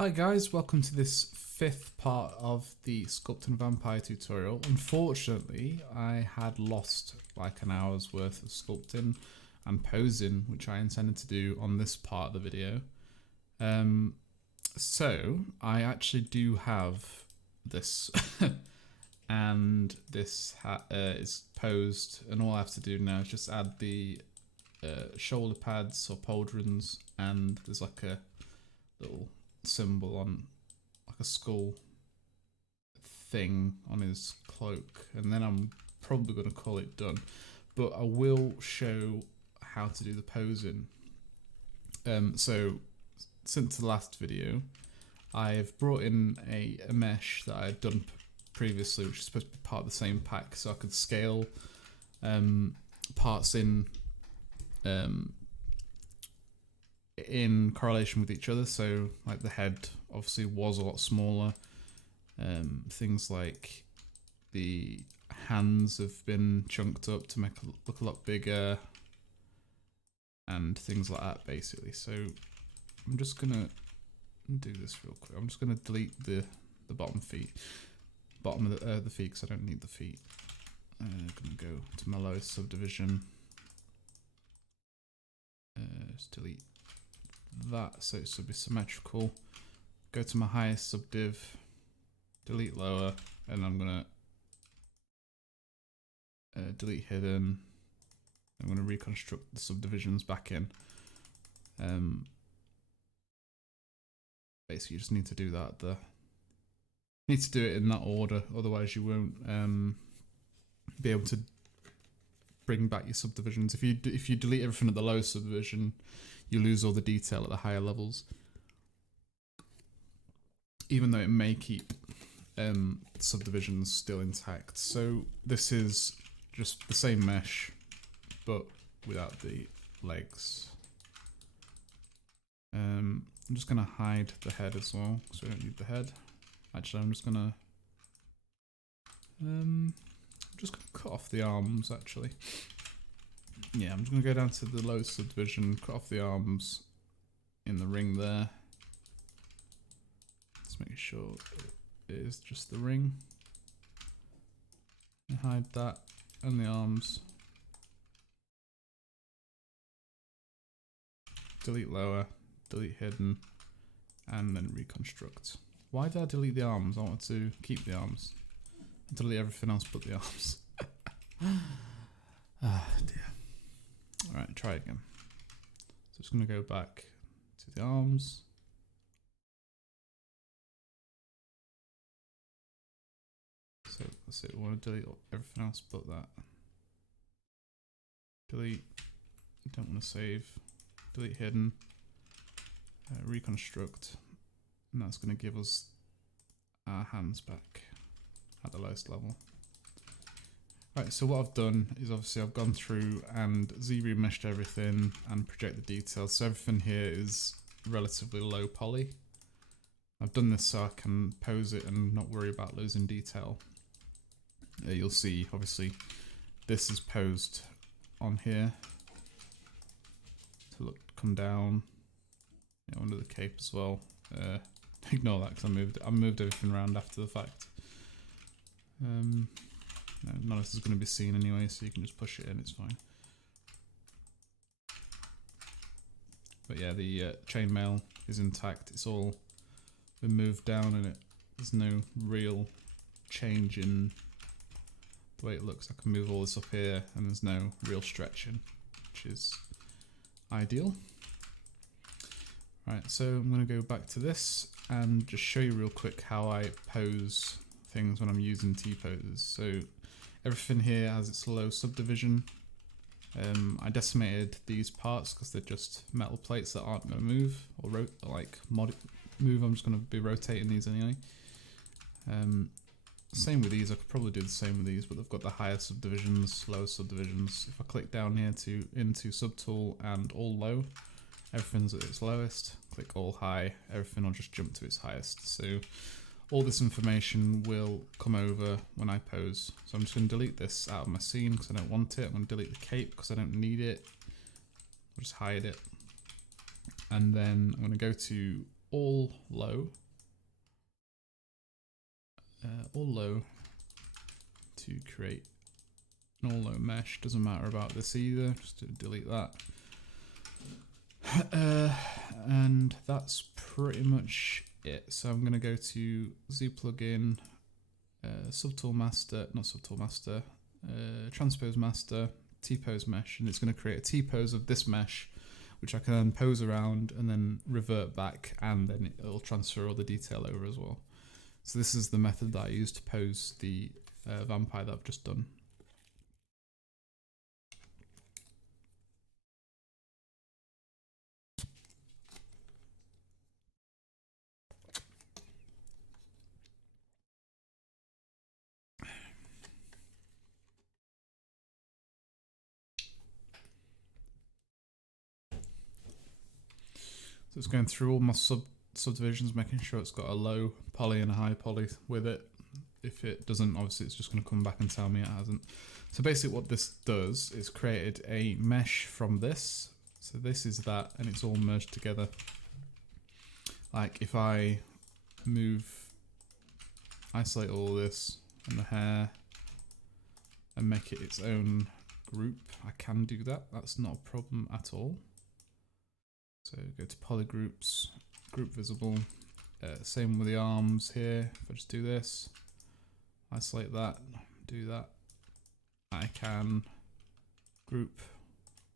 Hi guys, welcome to this fifth part of the Sculpting Vampire tutorial. Unfortunately, I had lost like an hour's worth of sculpting and posing, which I intended to do on this part of the video. So I actually do have this and this is posed, and all I have to do now is just add the shoulder pads or pauldrons, and there's like a little symbol on like a skull thing on his cloak, and then I'm probably going to call it done, but I will show how to do the posing. So since the last video, I've brought in a mesh that I had done previously, which is supposed to be part of the same pack, so I could scale parts in correlation with each other. So like the head obviously was a lot smaller. Things like the hands have been chunked up to make it look a lot bigger and things like that basically. So I'm just gonna do this real quick. I'm just gonna delete the bottom of the feet because I don't need the feet. I'm gonna go to my lowest subdivision. Just delete that so it should be symmetrical. Go to my highest subdiv, delete lower, and I'm gonna delete hidden. I'm gonna reconstruct the subdivisions back in. Basically, you just need to do that. Need to do it in that order, otherwise you won't be able to bring back your subdivisions. If you delete everything at the lowest subdivision, you lose all the detail at the higher levels, even though it may keep subdivisions still intact. So this is just the same mesh, but without the legs. I'm just gonna hide the head as well, so we don't need the head. Actually, I'm just gonna cut off the arms, actually. Yeah, I'm just going to go down to the lowest subdivision, cut off the arms in the ring there. Let's make sure it is just the ring. And hide that and the arms. Delete lower, delete hidden, and then reconstruct. Why did I delete the arms? I wanted to keep the arms. Delete everything else but the arms. Ah, dear. Alright, try again. So just going to go back to the arms. So that's it, we want to delete everything else but that. Delete, don't want to save. Delete hidden. Reconstruct. And that's going to give us our hands back at the lowest level. Right, so what I've done is obviously I've gone through and z-remeshed everything and project the details. So everything here is relatively low poly. I've done this so I can pose it and not worry about losing detail. You'll see, obviously, this is posed on here to come down, under the cape as well. Ignore that because I moved everything around after the fact. No, none of this is going to be seen anyway, so you can just push it in, it's fine. But yeah, the chainmail is intact, it's all been moved down, and there's no real change in the way it looks. I can move all this up here and there's no real stretching, which is ideal. Right, so I'm going to go back to this and just show you real quick how I pose things when I'm using T-poses. So everything here has its low subdivision. I decimated these parts because they're just metal plates that aren't going to move or move. I'm just going to be rotating these anyway. Same with these. I could probably do the same with these, but they've got the higher subdivisions, lower subdivisions. If I click down here into subtool and all low, everything's at its lowest. Click all high, everything will just jump to its highest. So all this information will come over when I pose. So I'm just going to delete this out of my scene because I don't want it. I'm going to delete the cape because I don't need it. I'll just hide it. And then I'm going to go to all low. All low to create an all low mesh. Doesn't matter about this either, just to delete that. And that's pretty much it. So I'm gonna go to Z plugin, Subtool Master, not Subtool Master, Transpose Master, T-pose mesh, and it's gonna create a T-pose of this mesh, which I can then pose around and then revert back, and then it'll transfer all the detail over as well. So this is the method that I use to pose the vampire that I've just done. So it's going through all my subdivisions, making sure it's got a low poly and a high poly with it. If it doesn't, obviously it's just going to come back and tell me it hasn't. So basically what this does is created a mesh from this. So this is that, and it's all merged together. Like if I isolate all this and the hair and make it its own group, I can do that. That's not a problem at all. So go to polygroups, group visible. Same with the arms here. If I just do this, isolate that, do that, I can group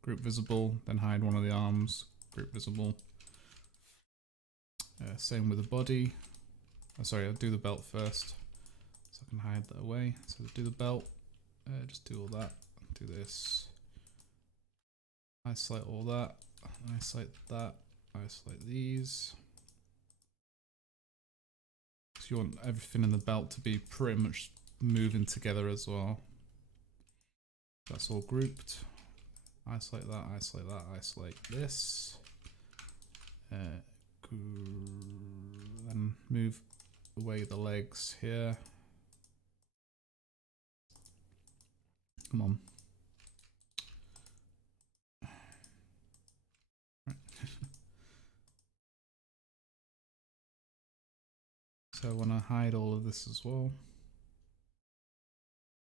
visible, then hide one of the arms, group visible. Same with the body. Oh, sorry, I'll do the belt first, so I can hide that away. So do the belt, just do all that, do this, isolate all that, isolate that, isolate these. So you want everything in the belt to be pretty much moving together as well. That's all grouped. Isolate that, isolate that, isolate this. Then move away the legs here. Come on. Right. So I want to hide all of this as well.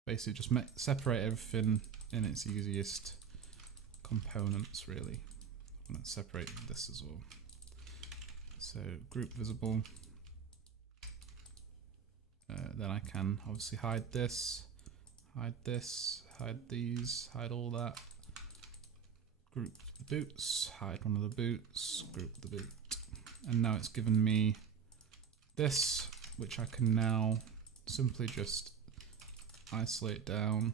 Basically just separate everything in its easiest components really. I'm going to separate this as well. So group visible. Then I can obviously hide this, hide these, hide all that. Group the boots, hide one of the boots, group the boot. And now it's given me this, which I can now simply just isolate down.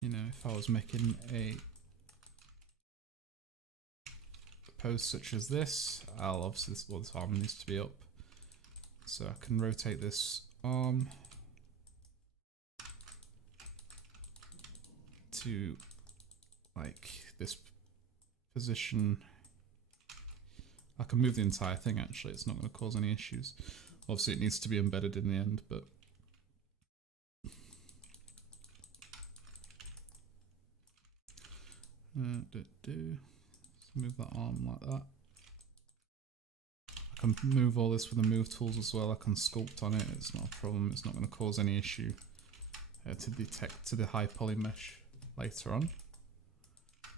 You know, if I was making a pose such as this, I'll obviously, this arm needs to be up. So I can rotate this arm to like this position. I can move the entire thing actually, it's not going to cause any issues. Obviously it needs to be embedded in the end, but let's move that arm like that. I can move all this with the move tools as well. I can sculpt on it, it's not a problem, it's not going to cause any issue to detect to the high poly mesh later on.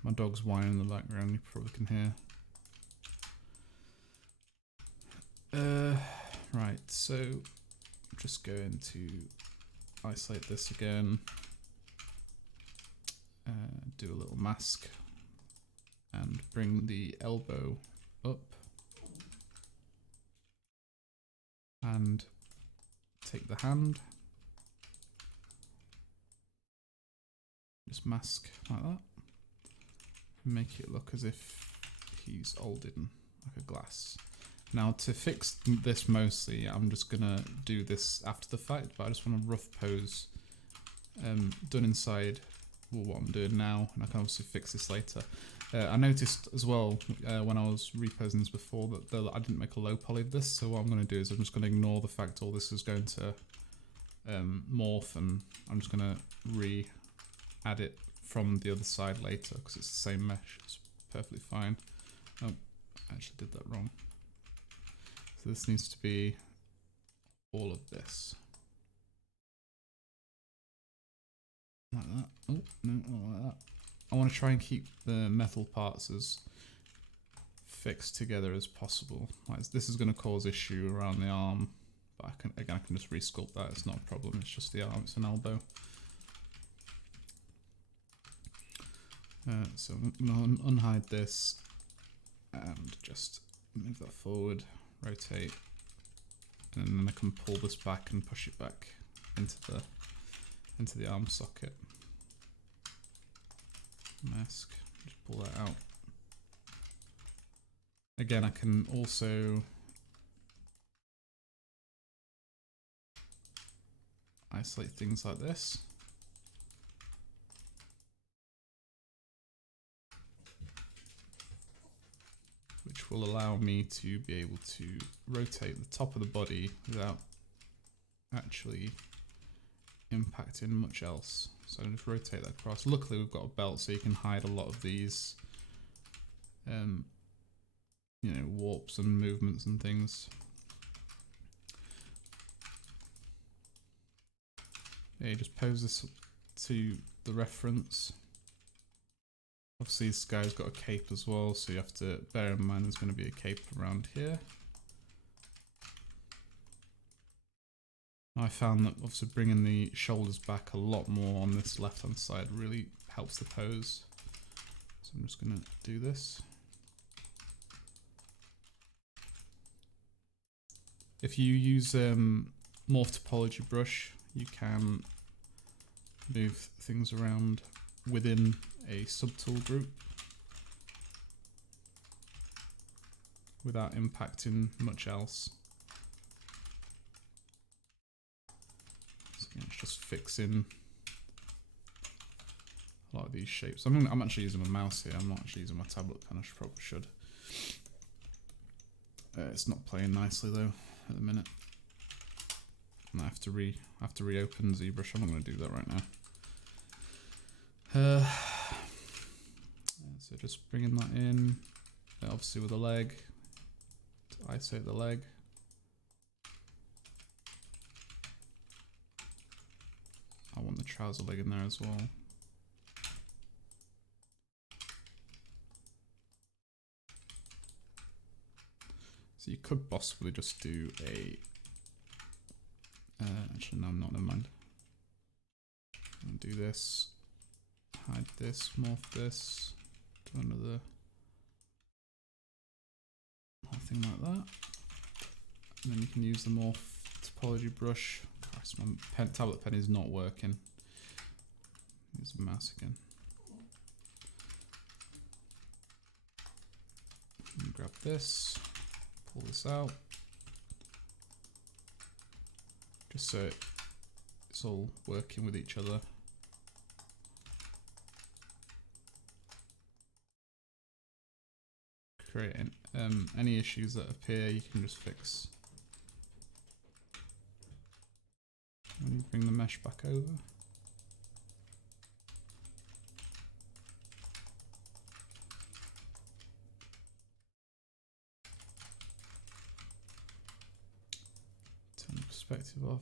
My dog's whining in the background, you probably can hear. Right, so I'm just going to isolate this again, do a little mask and bring the elbow up and take the hand, just mask like that, make it look as if he's holding like a glass. Now to fix this mostly, I'm just gonna do this after the fact, but I just want a rough pose done inside what I'm doing now, and I can obviously fix this later. I noticed as well when I was reposing this before that I didn't make a low poly of this, so what I'm going to do is I'm just going to ignore the fact all this is going to morph, and I'm just going to re-add it from the other side later because it's the same mesh. It's perfectly fine. Oh, I actually did that wrong. So this needs to be all of this. Like that. Oh, no, not like that. I want to try and keep the metal parts as fixed together as possible. Like, this is going to cause issue around the arm, but I can just resculpt that. It's not a problem. It's just the arm. It's an elbow. So I'm going to unhide this and just move that forward, rotate, and then I can pull this back and push it back into the arm socket. Mask, just pull that out. Again, I can also isolate things like this. Which will allow me to be able to rotate the top of the body without actually impacting much else. So I'll just rotate that across. Luckily we've got a belt so you can hide a lot of these you know, warps and movements and things. Yeah, you just pose this to the reference. Obviously this guy's got a cape as well, so you have to bear in mind there's going to be a cape around here. I found that obviously bringing the shoulders back a lot more on this left hand side really helps the pose. So I'm just going to do this. If you use Morph Topology brush, you can move things around within a subtool group without impacting much else. So it's just fixing a lot of these shapes. I'm actually using my mouse here. I'm not actually using my tablet pen. I probably should. It's not playing nicely though at the minute. And I have to reopen ZBrush. I'm not going to do that right now. So just bringing that in, obviously with the leg, to isolate the leg. I want the trouser leg in there as well. So you could possibly just do a, actually no, never mind. I'm gonna do this, hide this, morph this, do another thing like that. And then you can use the morph topology brush. Christ, my tablet pen is not working. Use the mouse again. And grab this, pull this out. Just so it's all working with each other. Creating any issues that appear, you can just fix. When you bring the mesh back over. Turn the perspective off.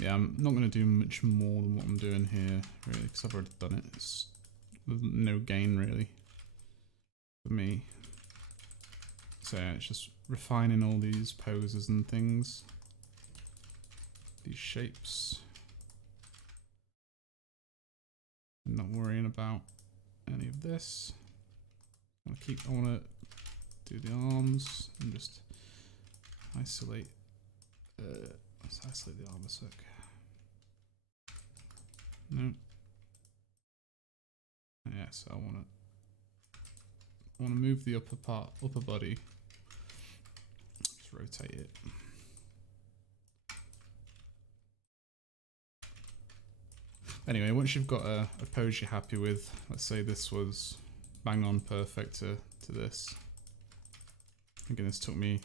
Yeah, I'm not going to do much more than what I'm doing here, really, because I've already done it. It's no gain, really, for me. So yeah, it's just refining all these poses and things. These shapes. And not worrying about any of this. I want to do the arms and just isolate. Let's isolate the arm a sec. No. Yeah, so I want to move the upper body. Just rotate it. Anyway, once you've got a pose you're happy with, let's say this was bang on perfect to this. Again, this took me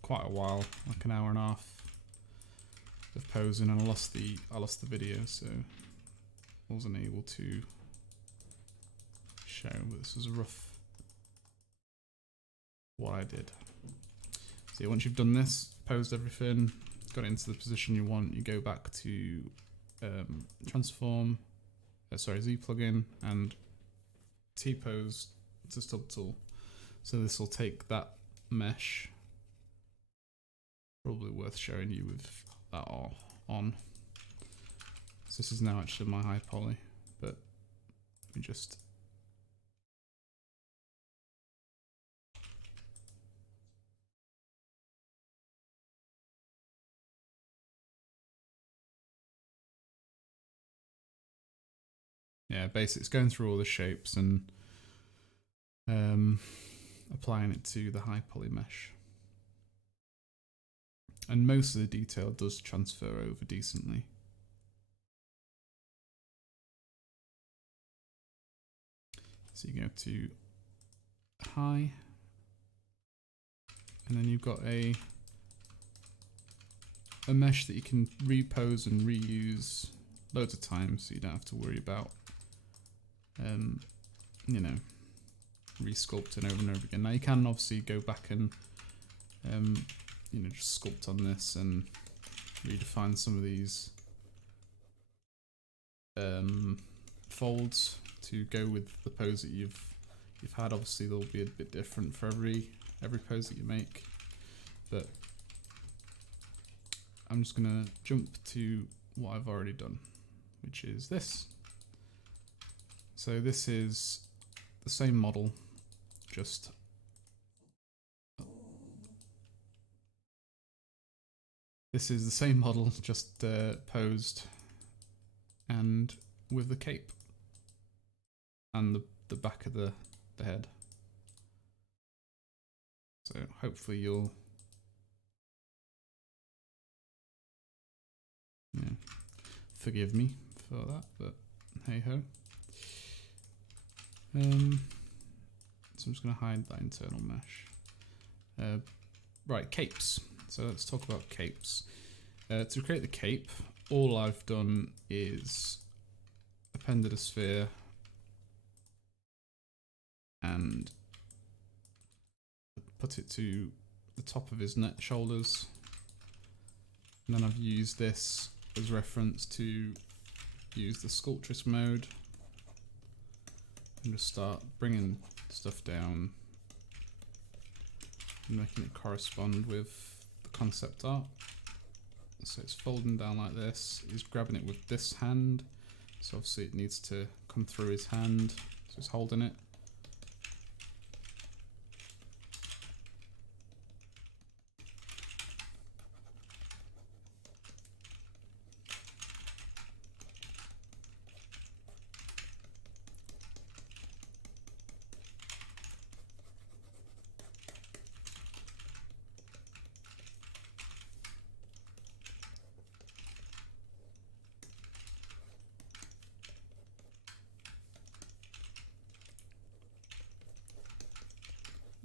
quite a while, like an hour and a half of posing, and I lost the video, so I wasn't able to show, but this was a rough what I did. So yeah, once you've done this, posed everything, got it into the position you want, you go back to transform, Z plugin, and T-pose to stub tool. So this will take that mesh, probably worth showing you with that on. So this is now actually my high poly, but we just basically it's going through all the shapes and applying it to the high poly mesh. And most of the detail does transfer over decently. So you go to high, and then you've got a mesh that you can repose and reuse loads of times, so you don't have to worry about you know, resculpting over and over again. Now you can obviously go back and you know, just sculpt on this and redefine some of these folds to go with the pose that you've had. Obviously they'll be a bit different for every pose that you make, but I'm just gonna jump to what I've already done, which is this. So this is the same model, just posed and with the cape and the back of the head. So hopefully you'll forgive me for that, but hey ho. So I'm just going to hide that internal mesh. Right, capes. So let's talk about capes. To create the cape, all I've done is appended a sphere and put it to the top of his shoulders. And then I've used this as reference to use the sculptress mode and just start bringing stuff down and making it correspond with the concept art. So it's folding down like this. He's grabbing it with this hand, so obviously it needs to come through his hand, so he's holding it.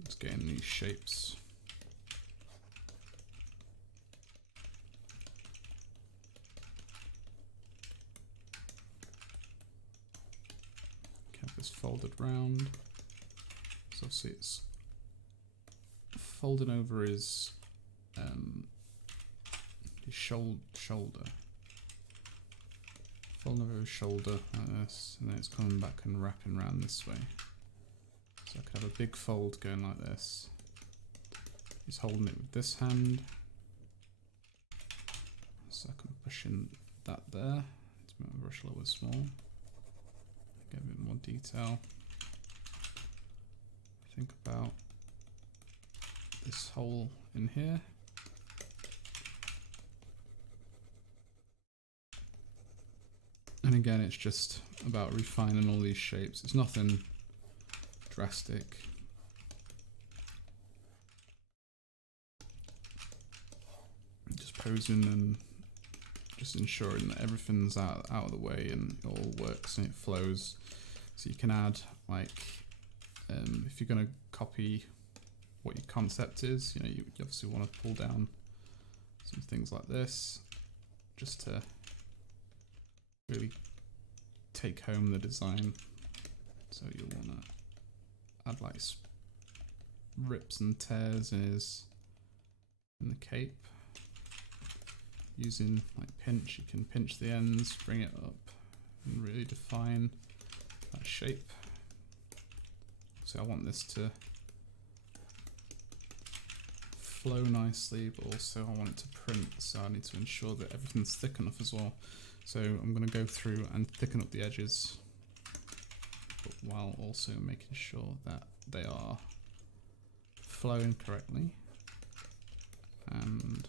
Just getting these shapes. Have this folded round. So obviously it's folding over his shoulder. Folding over his shoulder like this, and then it's coming back and wrapping around this way. So I could have a big fold going like this. He's holding it with this hand. So I can push in that there. Let's make my brush a little bit small. Get a bit more detail. Think about this hole in here. And again, it's just about refining all these shapes. It's nothing drastic. Just posing and just ensuring that everything's out of the way and it all works and it flows. So you can add, like, if you're going to copy what your concept is, you know, you obviously want to pull down some things like this just to really take home the design. So you'll want to add like rips and tears in the cape. Using like pinch, you can pinch the ends, bring it up and really define that shape. So I want this to flow nicely, but also I want it to print, so I need to ensure that everything's thick enough as well. So I'm going to go through and thicken up the edges, but while also making sure that they are flowing correctly. And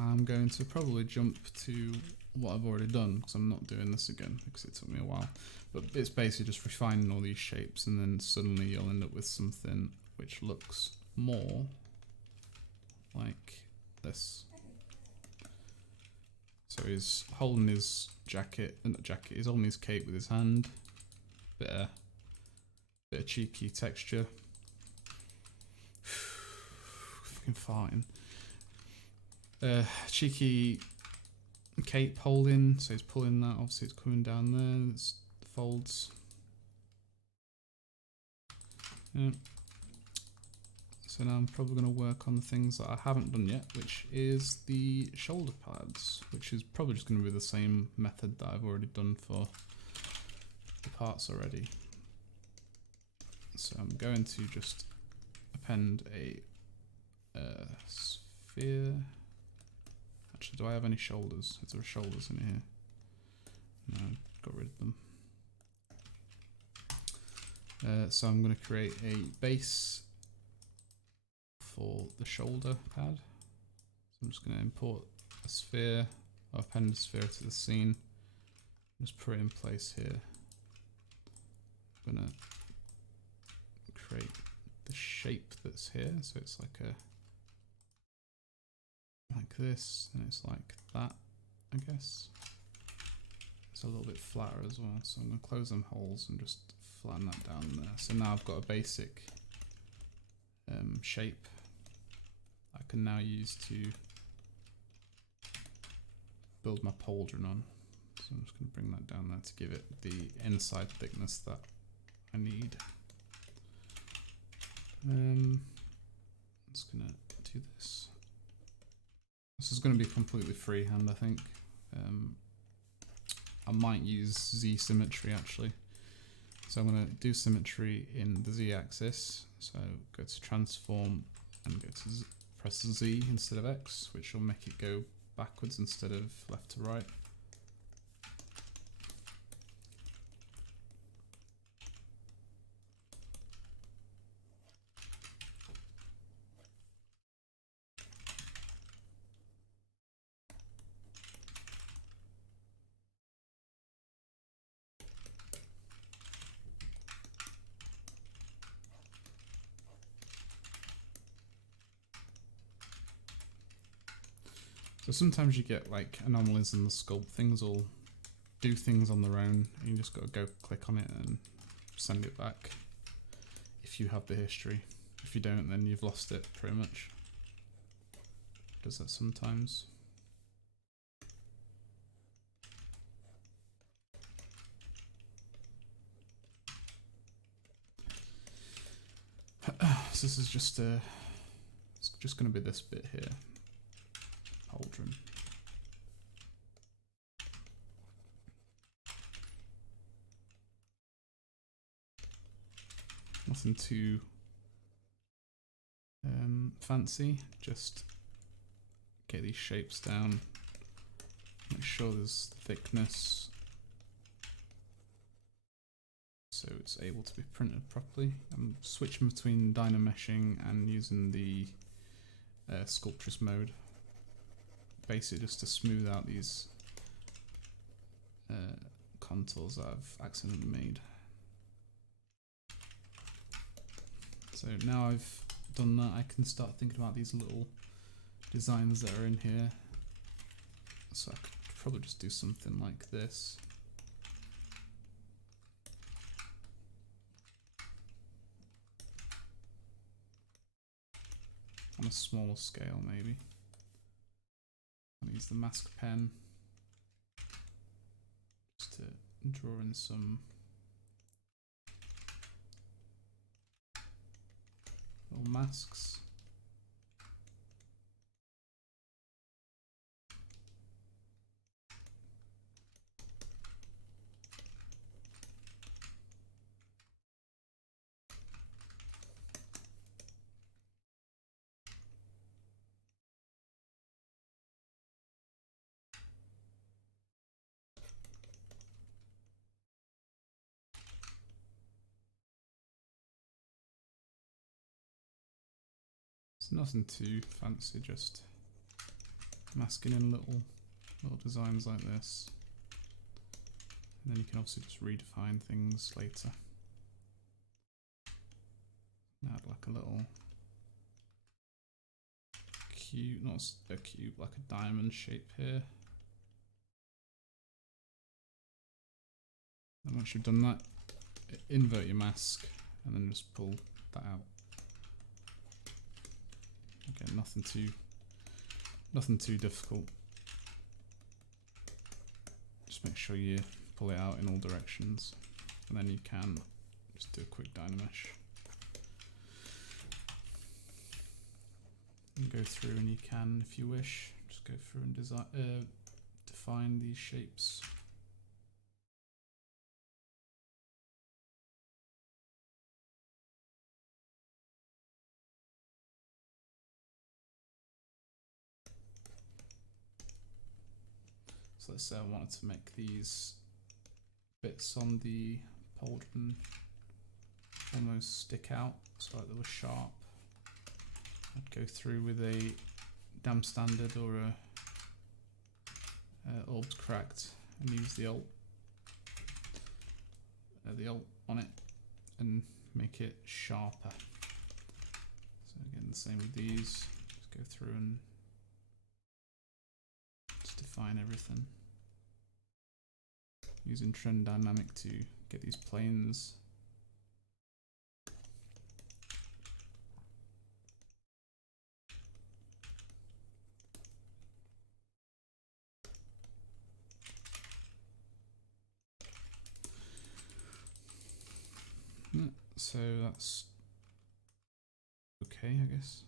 I'm going to probably jump to what I've already done, because I'm not doing this again because it took me a while. But it's basically just refining all these shapes, and then suddenly you'll end up with something which looks more like this. So he's holding his jacket, he's holding his cape with his hand. Bit of cheeky texture. Fucking fine. Cheeky cape holding, so he's pulling that, obviously it's coming down there, it's the folds. Yeah. So now I'm probably going to work on the things that I haven't done yet, which is the shoulder pads, which is probably just going to be the same method that I've already done for the parts already. So I'm going to just append a sphere. Actually, do I have any shoulders? Is there shoulders in here? No, got rid of them. So I'm going to create a base for the shoulder pad. So I'm just going to import a sphere, or append a sphere to the scene. Just put it in place here. I'm going to create the shape that's here. So it's like this, and it's like that, I guess. It's a little bit flatter as well, so I'm going to close them holes and just flatten that down there. So now I've got a basic shape I can now use to build my pauldron on. So I'm just going to bring that down there to give it the inside thickness that I need. I'm just going to do this. This is going to be completely freehand, I think. I might use Z symmetry actually. So I'm going to do symmetry in the Z axis. So go to transform and go to press Z instead of X, which will make it go backwards instead of left to right. So sometimes you get like anomalies in the sculpt. Things will do things on their own, and you just got to go click on it and send it back if you have the history. If you don't, then you've lost it pretty much. Does that sometimes. So this is just it's just going to be this bit here. Pauldron. Nothing too fancy, just get these shapes down, make sure there's thickness so it's able to be printed properly. I'm switching between dynameshing and using the sculptress mode, basically just to smooth out these contours that I've accidentally made. So now I've done that, I can start thinking about these little designs that are in here. So I could probably just do something like this. On a smaller scale, maybe. I'll use the mask pen just to draw in some little masks. It's nothing too fancy, just masking in little designs like this. And then you can also just redefine things later. Add like a little cube, not a cube, like a diamond shape here. And once you've done that, invert your mask and then just pull that out. Again, nothing too difficult. Just make sure you pull it out in all directions, and then you can just do a quick Dynamesh. And go through, and you can, if you wish, just go through and define these shapes. So let's say I wanted to make these bits on the pauldron almost stick out, so like they were sharp. I'd go through with a dam standard or a orbs cracked and use the alt on it and make it sharper. So again, the same with these. Just go through and just define everything. Using trend dynamic to get these planes. So that's okay, I guess.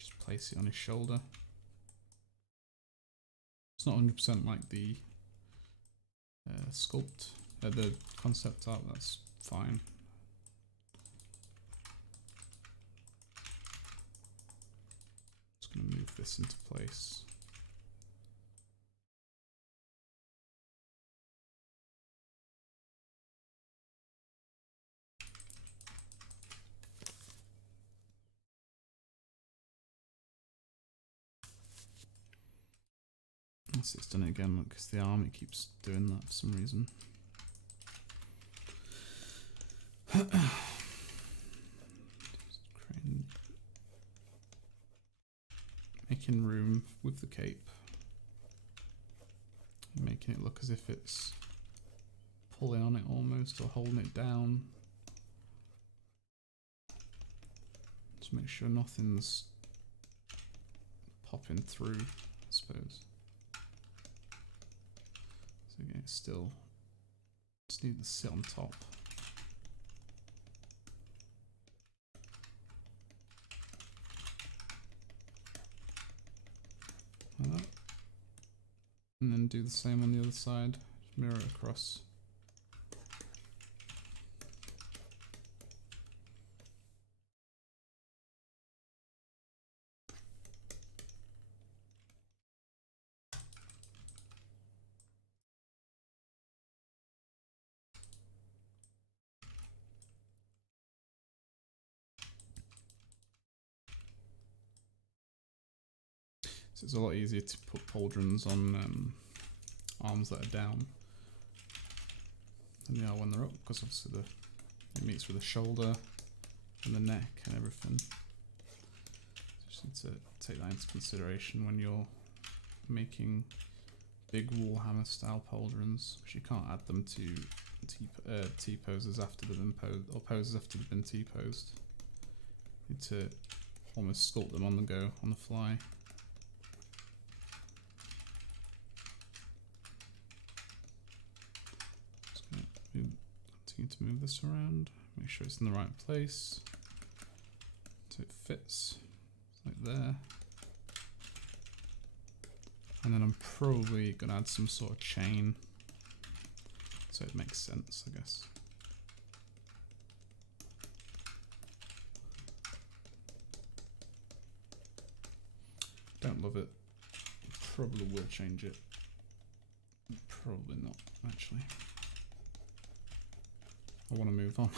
Just place it on his shoulder. It's not 100% like the the concept art, that's fine. Just going to move this into place. Once it's done it again, look, because the arm, it keeps doing that for some reason. Making room with the cape, making it look as if it's pulling on it almost, or holding it down. Just make sure nothing's popping through, I suppose. So again, it's still just need to sit on top. Like that. And then do the same on the other side, just mirror it across. So it's a lot easier to put pauldrons on arms that are down than they are when they're up, because obviously it meets with the shoulder and the neck and everything. Just need to take that into consideration when you're making big Warhammer style pauldrons, because you can't add them to T-poses after they've been posed, or poses after they've been T-posed. You need to almost sculpt them on the go, on the fly. Just gonna continue to move this around, make sure it's in the right place, so it fits, like there. And then I'm probably gonna add some sort of chain, so it makes sense, I guess. Don't love it. Probably will change it. Probably not, actually. I want to move on.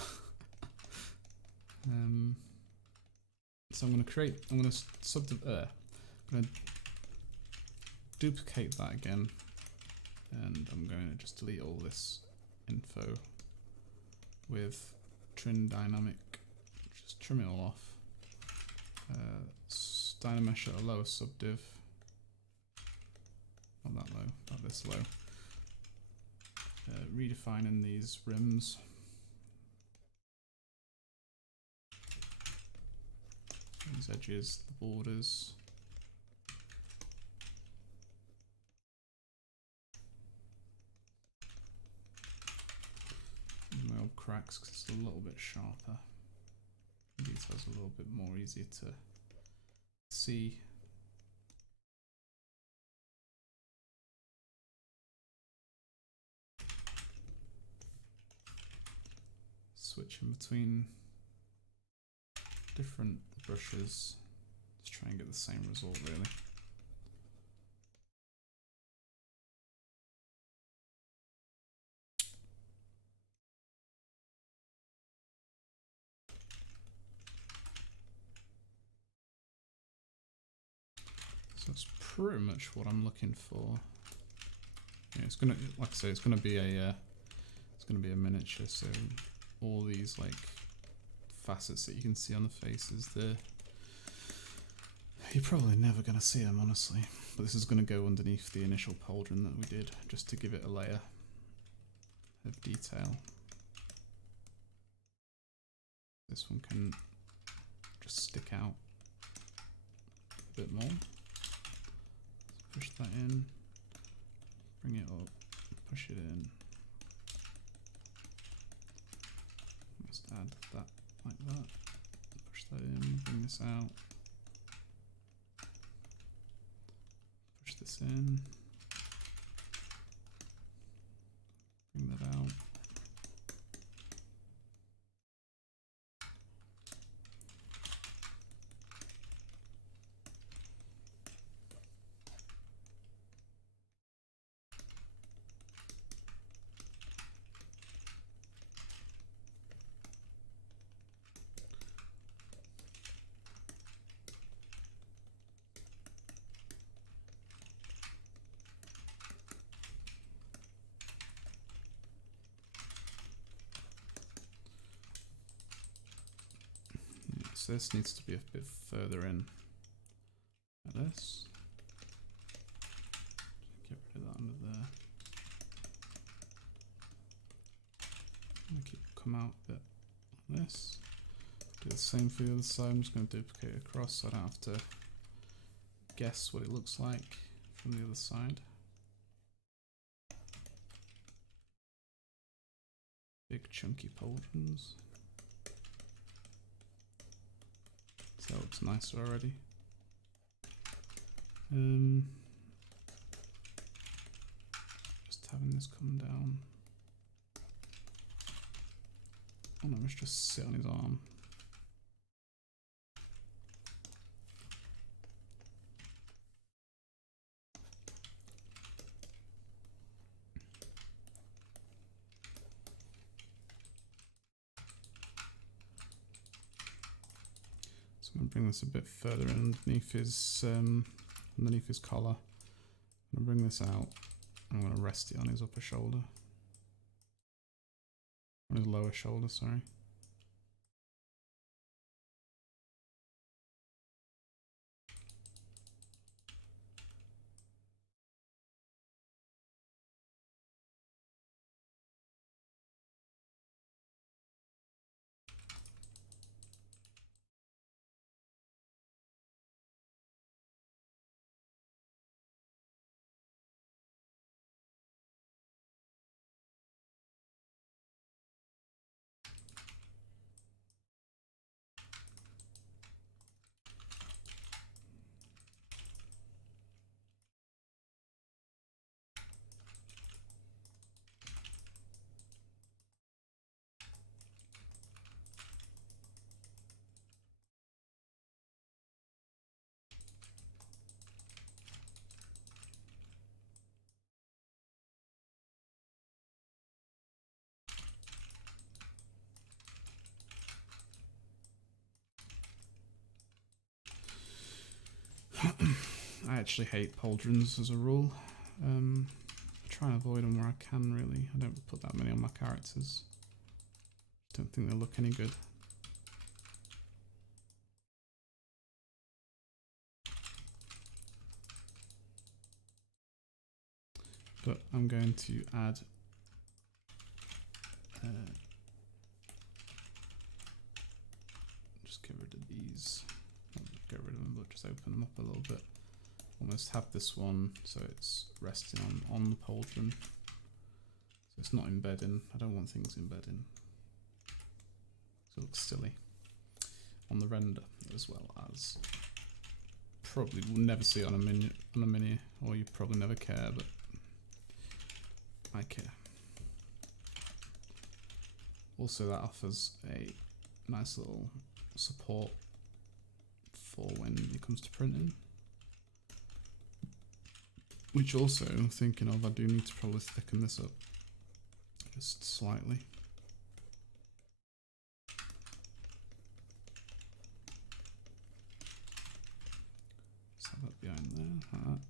So I'm going to duplicate that again, and I'm going to just delete all this info with trim dynamic. Just trim it all off. Dynamesh at a lower subdiv. Not that low, not this low. Redefining these rims. These edges, the borders. My old cracks because it's a little bit sharper. Details a little bit more easier to see. Switching between different brushes to try and get the same result, really. So that's pretty much what I'm looking for. Yeah, it's gonna, like I say, it's gonna be a miniature. So all these like facets that you can see on the faces there, you're probably never gonna see them, honestly. But this is gonna go underneath the initial pauldron that we did, just to give it a layer of detail. This one can just stick out a bit more. Push that in, bring it up, push it in. Just add that like that. Push that in, bring this out. Push this in. Bring that out. So this needs to be a bit further in, like this. Get rid of that under there. Make it come out a bit like this. Do the same for the other side. I'm just going to duplicate it across so I don't have to guess what it looks like from the other side. Big chunky pauldrons. So that looks nicer already. Just having this come down. Oh no, let's just sit on his arm. I'm going to bring this a bit further in underneath his collar. I'm going to bring this out. I'm going to rest it on his upper shoulder. On his lower shoulder, sorry. actually hate pauldrons as a rule. Try and avoid them where I can, really. I don't put that many on my characters. Don't think they look any good. But I'm going to add just get rid of these. Not get rid of them, but just open them up a little bit. Almost have this one so it's resting on the pauldron. So it's not embedding. I don't want things embedding. So it looks silly. On the render, as well as probably will never see it on a mini, or you probably never care, but I care. Also, that offers a nice little support for when it comes to printing. Which also, thinking of, I do need to probably thicken this up just slightly. Just have that behind there, like that,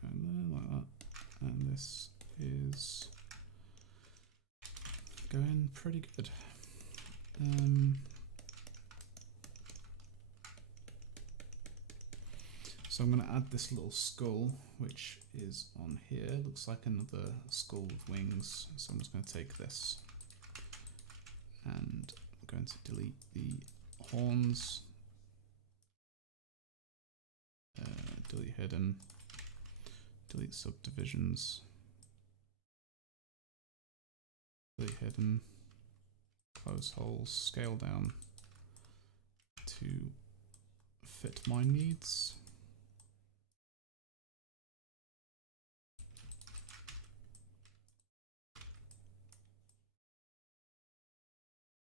behind there, like that. And this is going pretty good. So I'm going to add this little skull, which is on here. Looks like another skull with wings. So I'm just going to take this and I'm going to delete the horns, delete hidden, delete subdivisions, delete hidden, close holes, scale down to fit my needs.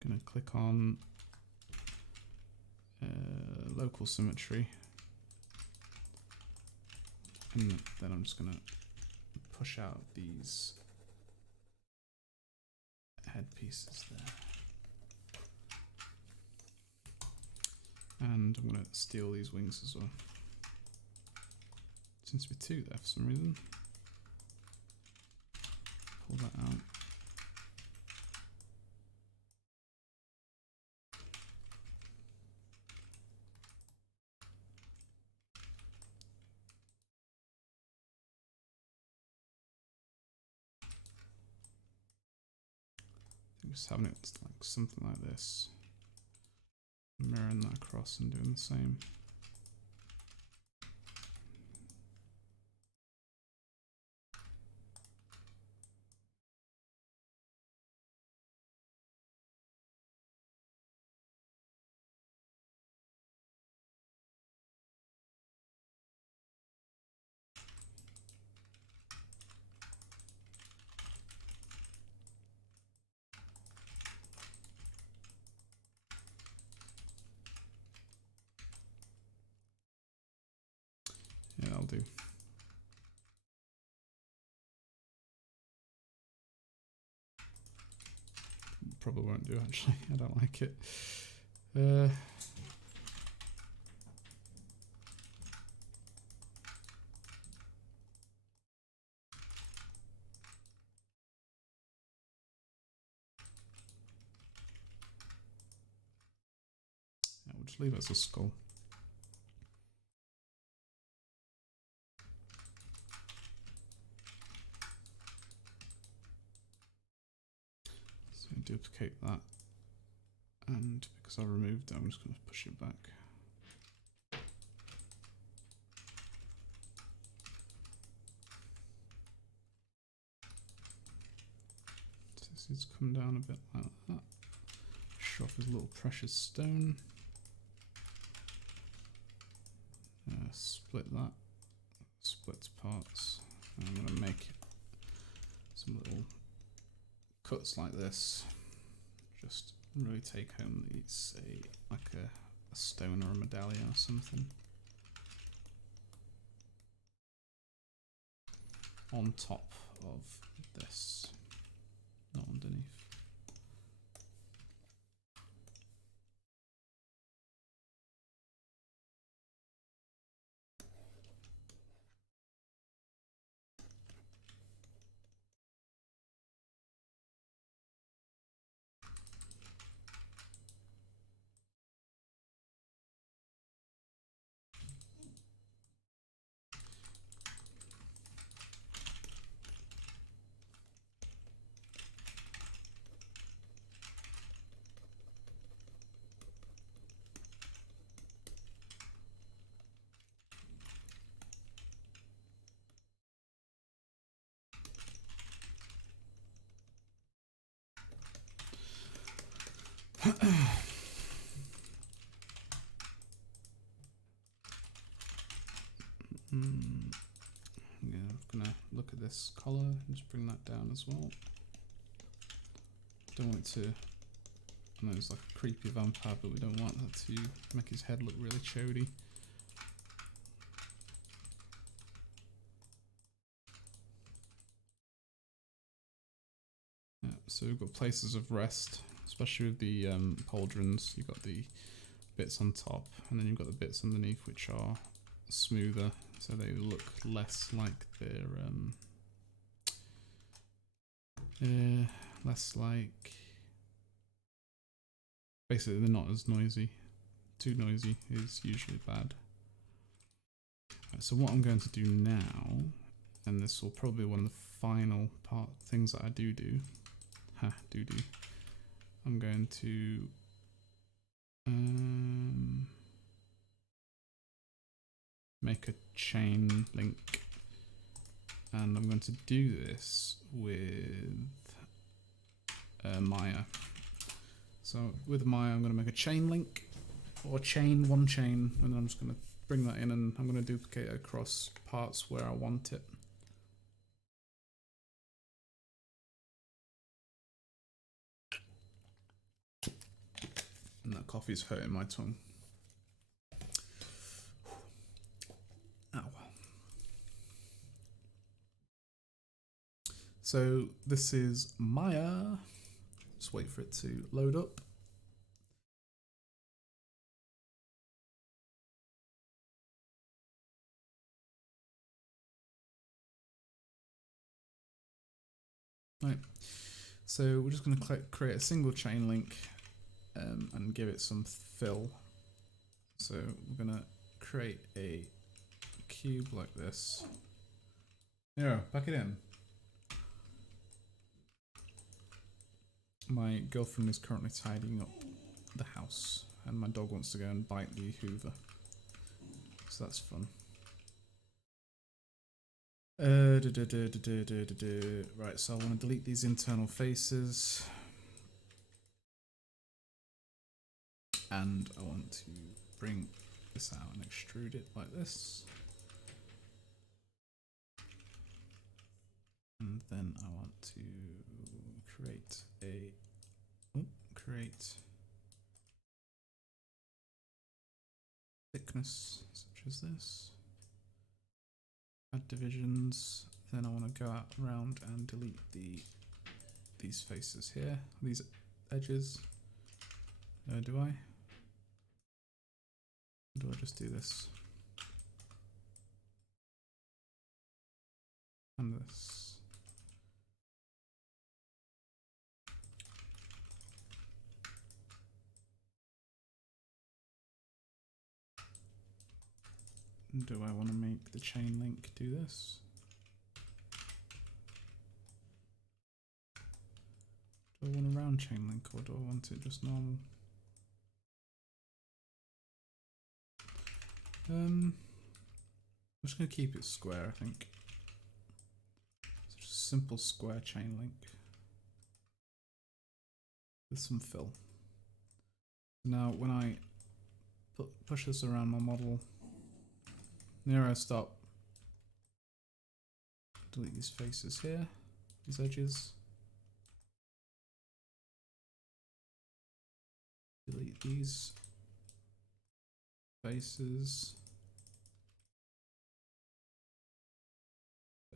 Going to click on local symmetry, and then I'm just going to push out these head pieces there. And I'm going to steal these wings as well. Seems to be two there for some reason. Pull that out. Just having it like something like this, mirroring that across and doing the same. Yeah, that'll do. Probably won't do actually. I don't like it. Yeah, we'll just leave it as a skull. So duplicate that, and because I removed it, I'm just going to push it back. So this needs to come down a bit like that. Show off his little precious stone. Split that. Splits parts. And I'm going to make some little cuts like this. Just really take home that it's like a stone or a medallion or something. On top of this, not underneath. Yeah, I'm gonna look at this collar and just bring that down as well. Don't want it to, I know it's like a creepy vampire, but we don't want that to make his head look really chody. Yeah, so we've got places of rest, especially with the pauldrons. You've got the bits on top, and then you've got the bits underneath which are smoother, so they look less like they're less like, basically they're not as noisy. Too noisy is usually bad. Right, so what I'm going to do now, and this will probably be one of the final things that I do, I'm going to make a chain link, and I'm going to do this with Maya. So with Maya, I'm going to make a chain link, or one chain, and I'm just going to bring that in, and I'm going to duplicate it across parts where I want it. And that coffee's hurting my tongue. Ow. So this is Maya. Just wait for it to load up. Right. So we're just going to create a single chain link and give it some fill. So we're going to create a cube like this. Nero, pack it in. My girlfriend is currently tidying up the house, and my dog wants to go and bite the Hoover. So that's fun. Right, so I want to delete these internal faces. And I want to bring this out and extrude it like this. And then I want to create thickness such as this. Add divisions. Then I want to go out around and delete these faces here, these edges. Do I? Or do I just do this? And this. Do I want to make the chain link do this? Do I want a round chain link, or do I want it just normal? I'm just going to keep it square, I think. So just a simple square chain link with some fill. Now when I push this around my model, Nero, stop. Delete these faces here, these edges. Delete these faces,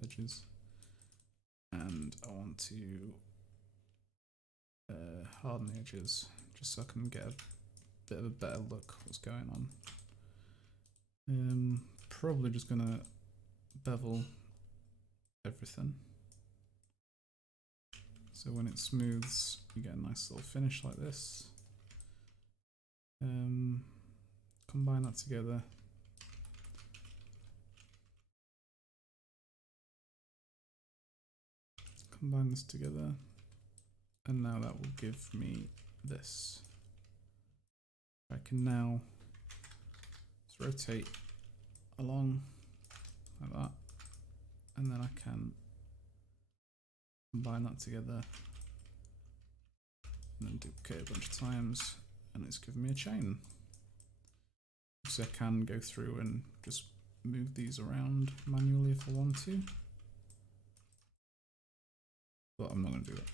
edges, and I want to harden the edges just so I can get a bit of a better look what's going on. Probably just gonna bevel everything, so when it smooths you get a nice little finish like this. Combine that together. Combine this together, and now that will give me this. I can now just rotate along like that, and then I can combine that together and then duplicate a bunch of times, and it's given me a chain. So I can go through and just move these around manually if I want to, but I'm not going to do that.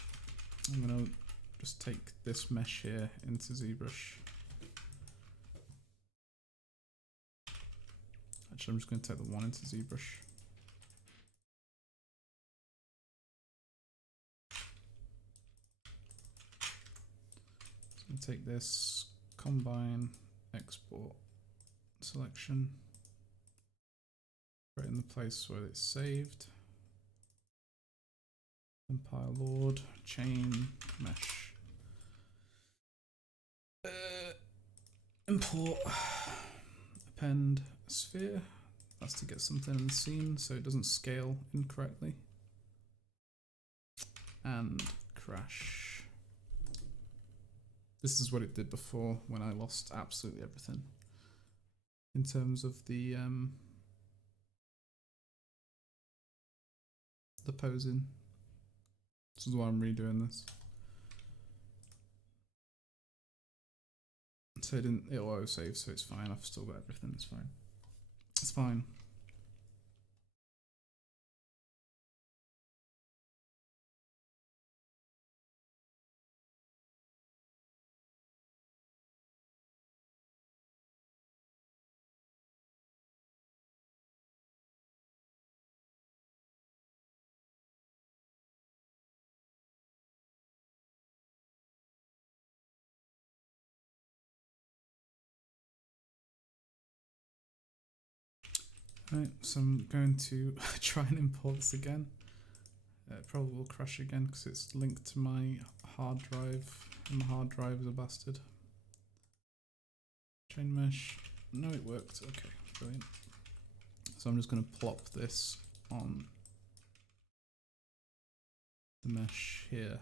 I'm going to just take this mesh here into ZBrush. Actually, I'm just going to take the one into ZBrush. So I'm going to take this, combine, export, selection, right in the place where it's saved. Compile Lord, chain, mesh. Import, append a sphere. That's to get something in the scene so it doesn't scale incorrectly. And crash. This is what it did before when I lost absolutely everything in terms of the posing. This is why I'm redoing this. So it'll auto save, so it's fine. I've still got everything. It's fine. It's fine. Right, so I'm going to try and import this again. It probably will crash again because it's linked to my hard drive, and my hard drive is a bastard. Chain mesh. No, it worked. Okay, brilliant. So I'm just going to plop this on the mesh here.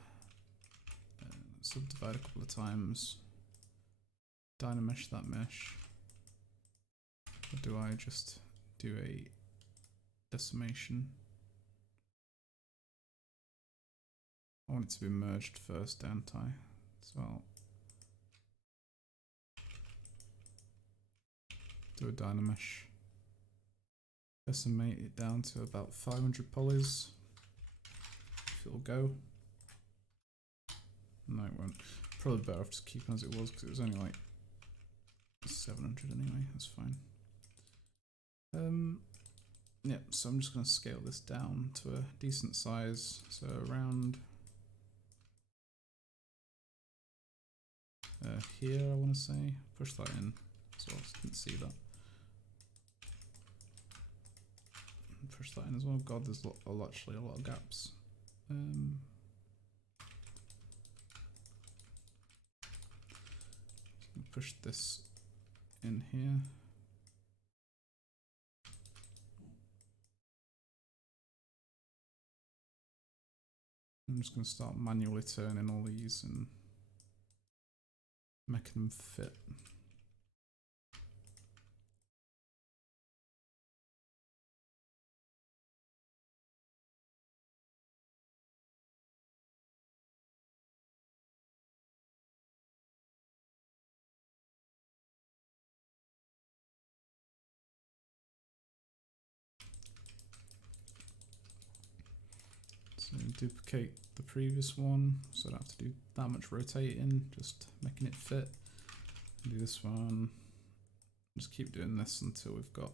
Subdivide a couple of times. Dynamesh that mesh. Or do I just do a decimation? I want it to be merged first, don't I? So I'll do a Dynamesh. Decimate it down to about 500 polys. If it'll go. No, it won't. Probably better off just keeping as it was because it was only like 700 anyway. That's fine. Yeah, so I'm just going to scale this down to a decent size. So around here, I want to say. Push that in as well. Didn't see that. Push that in as well. God, there's actually a lot of gaps. Push this in here. I'm just going to start manually turning all these and making them fit. So duplicate the previous one, so I don't have to do that much rotating, just making it fit. Do this one. Just keep doing this until we've got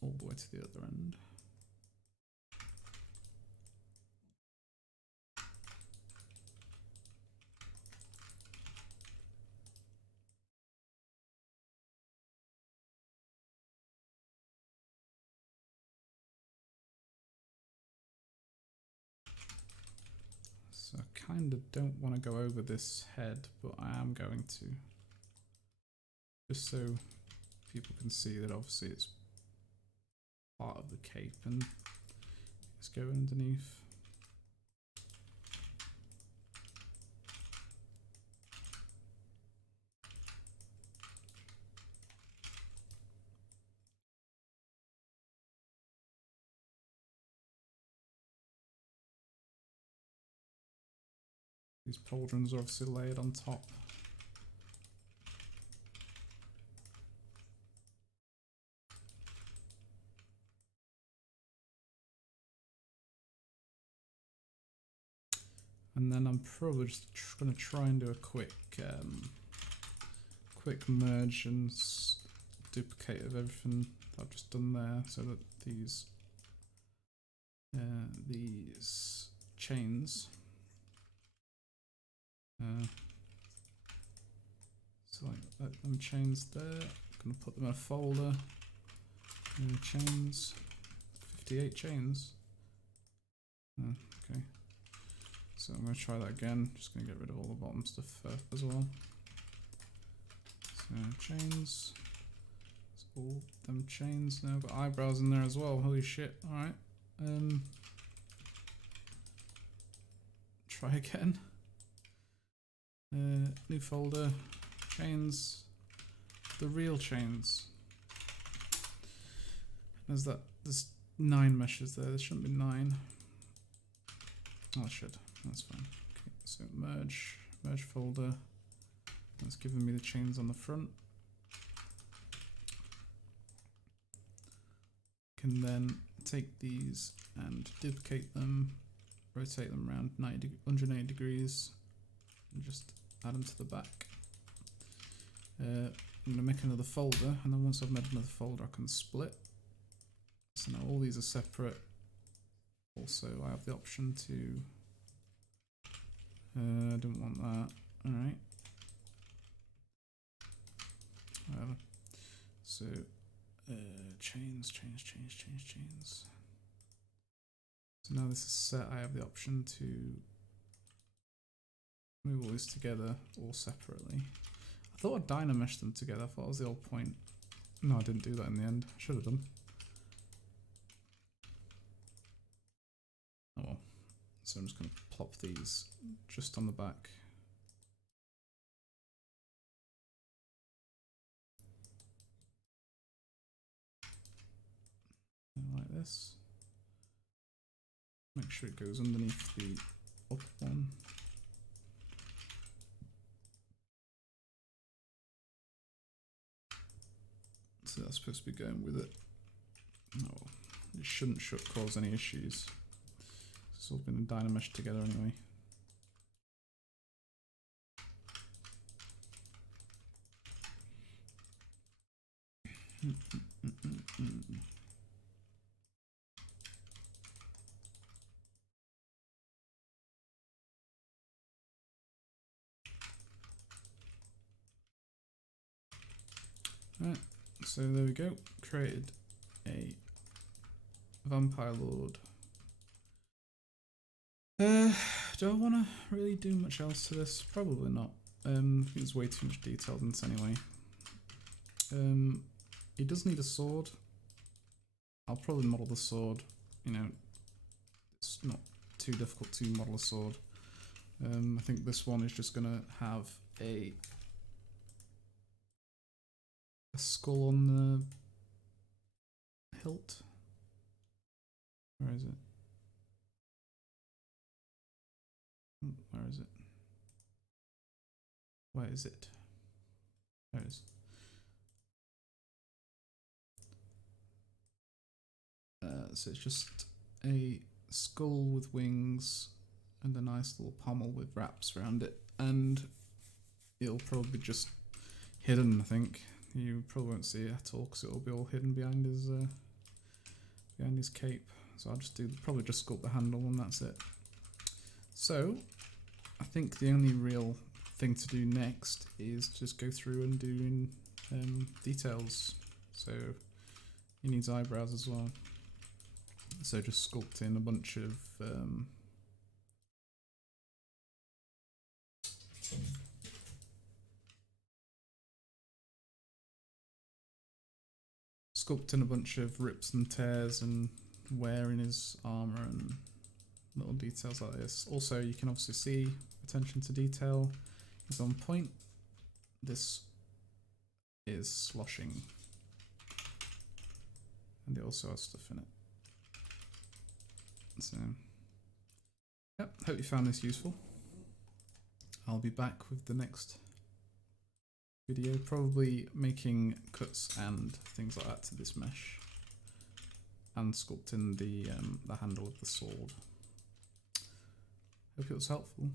all the way to the other end. So I kind of don't want to go over this head, but I am going to. Just so people can see that obviously it's part of the cape and let's go underneath. These pauldrons are obviously layered on top. And then I'm probably just going to try and do a quick merge and duplicate of everything that I've just done there, so that these chains, so like them chains there, I'm going to put them in a folder. Chains, 58 chains. Okay. So I'm going to try that again. Just going to get rid of all the bottom stuff as well. So chains. It's all them chains now. Got eyebrows in there as well. Holy shit! All right. Try again. New folder. Chains. The real chains. There's 9 meshes there. There shouldn't be 9. Oh, it should. That's fine. Okay, so merge folder. That's giving me the chains on the front. Can then take these and duplicate them, rotate them around 180 degrees, and just add them to the back. I'm going to make another folder, and then once I've made another folder, I can split. So now all these are separate. Also, I have the option to. I don't want that. Alright. Whatever. So, chains. So now this is set, I have the option to move all these together, all separately. I thought I'd dynamesh them together, I thought that was the whole point. No, I didn't do that in the end. I should have done. Oh well. So I'm just going to plop these just on the back. Like this. Make sure it goes underneath the up one. So that's supposed to be going with it. Oh, it shouldn't cause any issues. It's all been dynameshed together anyway. Right, so there we go. Created a vampire lord. Do I want to really do much else to this? Probably not. I think there's way too much detail in this anyway. He does need a sword. I'll probably model the sword. You know, it's not too difficult to model a sword. I think this one is just gonna have a skull on the hilt. Where is it? Where is it? Where is it? There it is. So it's just a skull with wings and a nice little pommel with wraps around it, and it'll probably be just hidden. I think you probably won't see it at all because it'll be all hidden behind his cape. So I'll just probably just sculpt the handle and that's it. So I think the only real thing to do next is just go through and do details. So he needs eyebrows as well. So just sculpt in a bunch of rips and tears and wear in his armor and little details like this. Also, you can obviously see attention to detail is on point. This is sloshing, and it also has stuff in it. So, yep, hope you found this useful. I'll be back with the next video, probably making cuts and things like that to this mesh, and sculpting the handle of the sword. Hope it was helpful.